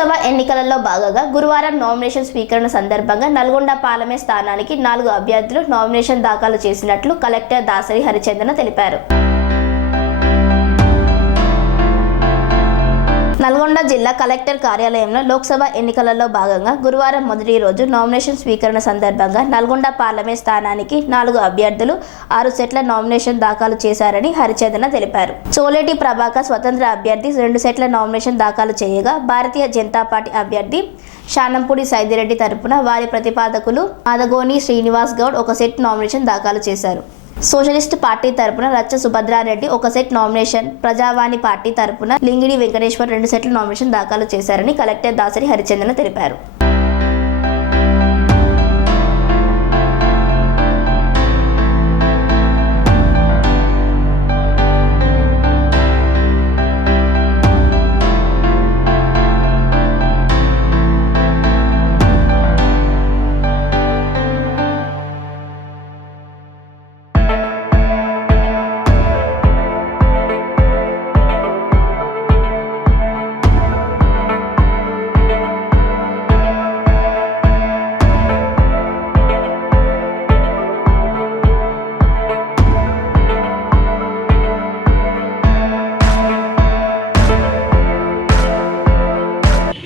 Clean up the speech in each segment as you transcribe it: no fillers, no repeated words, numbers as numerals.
లోక్సభ ఎన్నికలలో భాగంగా గురువారం నామినేషన్ స్వీకరణ సందర్భంగా నల్గొండ పార్లమెంట్ స్థానానికి 4 అభ్యర్థులు నామినేషన్ దాఖలు చేసినట్లు కలెక్టర్ దాసరి హరిచందన తెలిపారు. నల్గొండ జిల్లా కలెక్టర్ కార్యాలయంలో లోక్సభ ఎన్నికలలో భాగంగా గురువారం మొదటి రోజు నామినేషన్ స్వీకరణ సందర్భంగా నల్గొండ పార్లమెంట్ స్థానానికి 4 అభ్యర్థులు 6 సెట్ల నామినేషన్ దాఖలు చేశారని హరిచందన తెలిపారు. చోలేటి ప్రభాకర్ స్వతంత్ర అభ్యర్థి 2 సెట్ల నామినేషన్ దాఖలు చేయగా భారతీయ జనతా పార్టీ అభ్యర్థి శానంపూడి సైదిరెడ్డి తరపున వారి ప్రతిపాదకులు ఆదగోని శ్రీనివాస్ గౌడ్ 1 సెట్ నామినేషన్ దాఖలు చేశారు. సోషలిస్ట్ పార్టీ తరపున రచ్చ సుభద్రారెడ్డి 1 సెట్ నామినేషన్, ప్రజావాణి పార్టీ తరపున లింగిడి వెంకటేశ్వర్ 2 సెట్ల నామినేషన్ దాఖలు చేశారని కలెక్టర్ దాసరి హరిచందన తెలిపారు.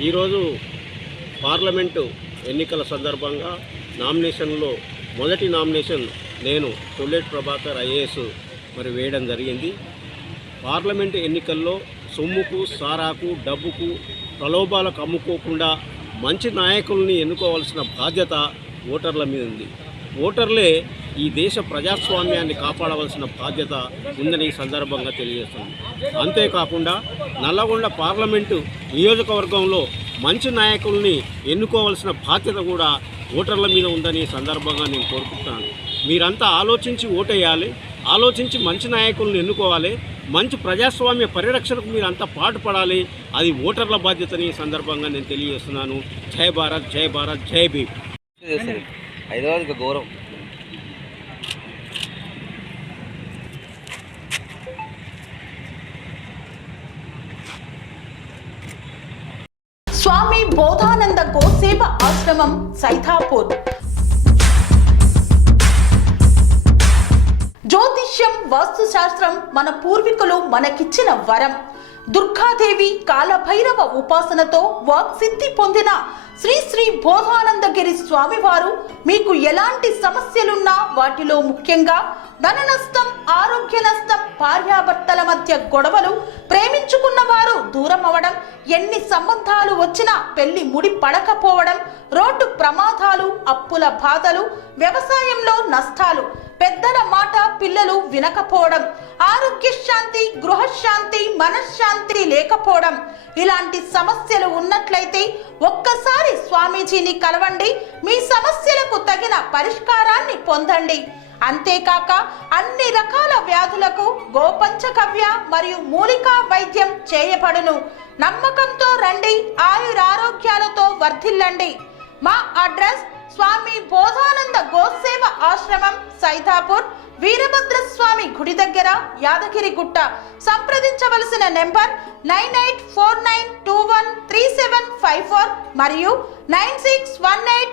ఈరోజు పార్లమెంటు ఎన్నికల సందర్భంగా నామినేషన్లో మొదటి నామినేషన్ నేను చోలేటి ప్రభాకర్ ఐఏఎస్ వేయడం జరిగింది. పార్లమెంటు ఎన్నికల్లో సొమ్ముకు, సారాకు, డబ్బుకు, ప్రలోభాలకు అమ్ముకోకుండా మంచి నాయకుల్ని ఎన్నుకోవాల్సిన బాధ్యత ఓటర్ల మీద ఉంది. ఓటర్లే ఈ దేశ ప్రజాస్వామ్యాన్ని కాపాడవలసిన బాధ్యత ఉందని ఈ సందర్భంగా తెలియజేస్తుంది. అంతేకాకుండా నల్లగొండ పార్లమెంటు నియోజకవర్గంలో మంచి నాయకుల్ని ఎన్నుకోవాల్సిన బాధ్యత కూడా ఓటర్ల మీద ఉందని ఈ సందర్భంగా నేను కోరుకుంటున్నాను. మీరంతా ఆలోచించి ఓటేయాలి, ఆలోచించి మంచి నాయకుల్ని ఎన్నుకోవాలి, మంచి ప్రజాస్వామ్య పరిరక్షణకు మీరంతా పాటుపడాలి. అది ఓటర్ల బాధ్యతని ఈ సందర్భంగా నేను తెలియజేస్తున్నాను. జై భారత్, జై భారత్, జై భీమ్. హైదరాబాద్ గౌరవం. స్వామి బోధానంద గోసేవ ఆశ్రమం సైథాపూర్. జ్యోతిష్యం, వాస్తుశాస్త్రం మన పూర్వీకులు మనకిచ్చిన వరం. దుర్గాదేవి, కాలభైరవ ఉపాసనతో వాక్సిద్ధి పొందిన శ్రీ శ్రీ బోధానందగిరి స్వామివారు మీకు ఎలాంటి సమస్యలున్నా, వాటిలో ముఖ్యంగా ధన నష్టం, ఆరోగ్య నష్టం, భార్యాభర్తల మధ్య గొడవలు, ప్రేమించుకున్న వారు దూరం అవడం, ఎన్ని సంబంధాలు వచ్చినా పెళ్లి ముడి పడకపోవడం, రోడ్డు ప్రమాదాలు, అప్పుల బాధలు, వ్యవసాయంలో నష్టాలు, పెద్దల మాట పిల్లలు వినకపోవడం, ఆరోగ్య శాంతి, గృహశాంతి, మనశ్శాంతి లేకపోవడం, ఇలాంటి సమస్యలు ఉన్నట్లయితే ఒక్కసారి స్వామీజీని కలవండి. మీ సమస్యలకు తగిన పరిష్కారాన్ని పొందండి. అంతేకాక అన్ని రకాల వ్యాధులకు గోపంచగవ్య మరియు మూలికా వైద్యం చేయబడును. నమ్మకంతో రండి, ఆయురారోగ్యాలతో వర్ధిల్లండి. మా అడ్రస్ స్వామి బోధానంద గోసేవ ఆశ్రమం, సైథాపూర్, వీరభద్రస్వామి గుడి దగ్గర, యాదగిరిగుట్ట. సంప్రదించవలసిన నెంబర్ 9849213754 మరియు 9618